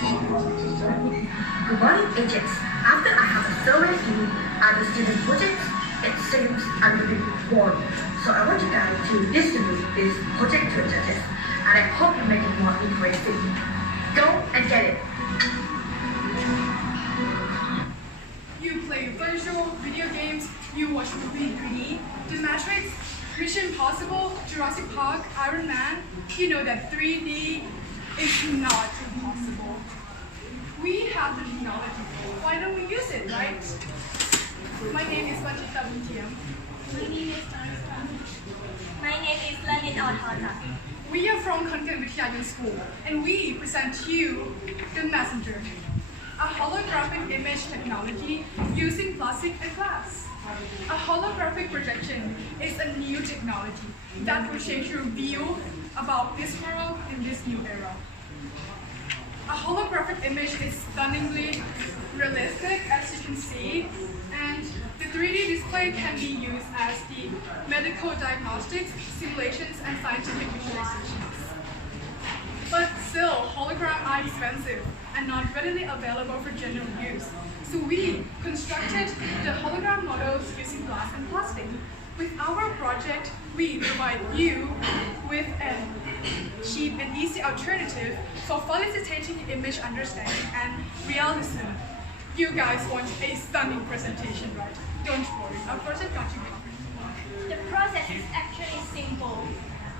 Good morning, agents. After I have a survey in other student projects, it seems I'm a bit bored. So I want you guys to distribute this project to the judges, and I hope you make it more interesting. Go and get it. You play virtual video games, you watch movie in 3D, The Matrix, Mission Impossible, Jurassic Park, Iron Man. You know that 3D is not impossible. We have the technology. Why don't we use it, right? My name is Vanchita Buntiam. My name is My name is Lalit Athana. We are from Content Vityayan School, and we present to you the Messenger, a holographic image technology using plastic and glass. A holographic projection is a new technology that will change your view about this world in this new era. A holographic image is stunningly realistic, as you can see, and the 3D display can be used as the medical diagnostics, simulations, and scientific visualizations. But still, holograms are expensive and not readily available for general use. So we constructed the hologram models using glass and plastic. With our project, we provide you with a cheap and easy alternative for facilitating image understanding and realism. You guys want a stunning presentation, right? Don't worry, our project got you covered. The process is actually simple.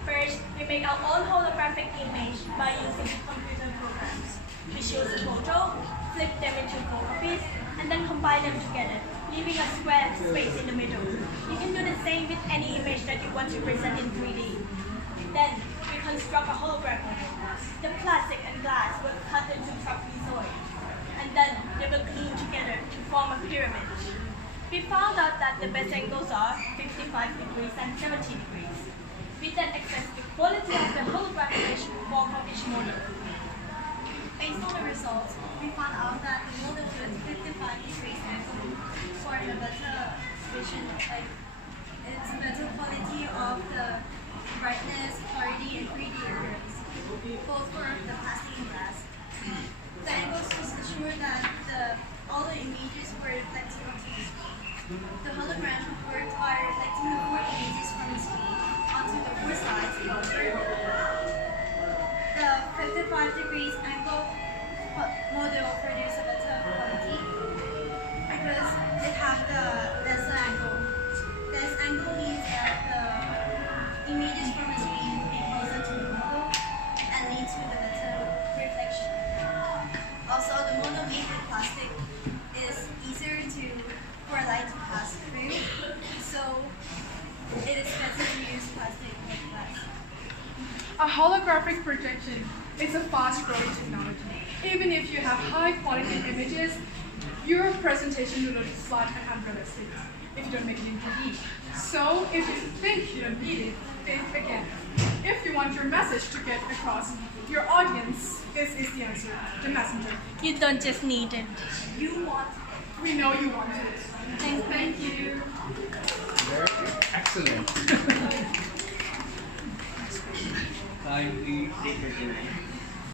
First, we make our own holographic image by using computer programs. We choose a photo, flip them into 4 copies, and then combine them together, leaving a square space in the middle. You can do the same with any image that you want to present in 3D. Then, we construct a hologram model. The plastic and glass will cut into trapezoid, and then they will glue together to form a pyramid. We found out that the best angles are 55 degrees and 70 degrees. We then access the quality of the hologram image form of each model. Based on the results, we found out that the model with 55 degrees angle for the better vision, it's better quality of the brightness, clarity, and 3D appearance, both for the plastic and glass. The angles just ensure that all the images were reflecting onto the screen. The hologram worked by reflecting the 4 images from the screen onto the 4 sides of the model. The 55 degrees angle model produces a better quality because it has the lesser angle. This angle means that the images from the screen will be closer to the model and lead to the better reflection. Also, the model made with plastic is easier for light to pass through, so it is better to use plastic than glass. A holographic projection is a fast-growing technology. Even if you have high-quality images, your presentation will look flat and unrealistic if you don't make it in 3D. So, if you think you don't need it, think again. If you want your message to get across your audience, this is the answer, the Messenger. You don't just need it. You want it. We know you want it. Thank you. Very excellent. Kindly take your